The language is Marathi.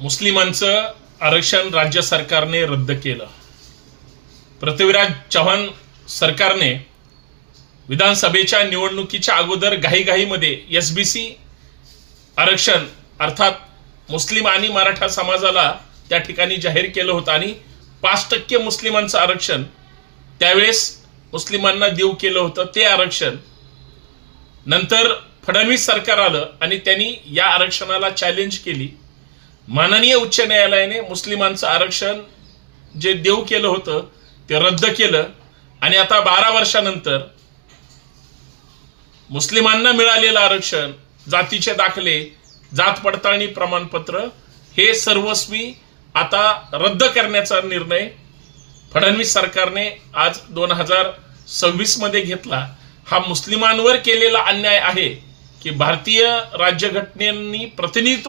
मुस्लिमांचं आरक्षण राज्य सरकारने रद्द केलं। पृथ्वीराज चव्हाण सरकारने विधानसभेच्या निवडणुकीच्या अगोदर घाईघाईमध्ये एसबीसी आरक्षण अर्थात मुस्लिम आणि मराठा समाजाला त्या ठिकाणी जाहीर केलं होतं आणि 5% मुस्लिमांचं आरक्षण त्यावेळेस मुस्लिमांना देऊ केलं होतं। ते आरक्षण नंतर फडणवीस सरकार आलं आणि त्यांनी या आरक्षणाला चॅलेंज केली। माननीय उच्च न्यायालयाने मुस्लिमांचं आरक्षण जे देऊ केलं होतं ते रद्द केलं आणि आता 12 वर्षानंतर मुस्लिमांना मिळालेलं आरक्षण, जातीचे दाखले, जात पडताळणी प्रमाणपत्र हे सर्वस्वी आता रद्द करण्याचा निर्णय फडणवीस सरकारने आज 2026 मध्ये घेतला। हा मुस्लिमांवर केलेला अन्याय आहे की भारतीय राज्यघटनेने प्रतिनिधित्व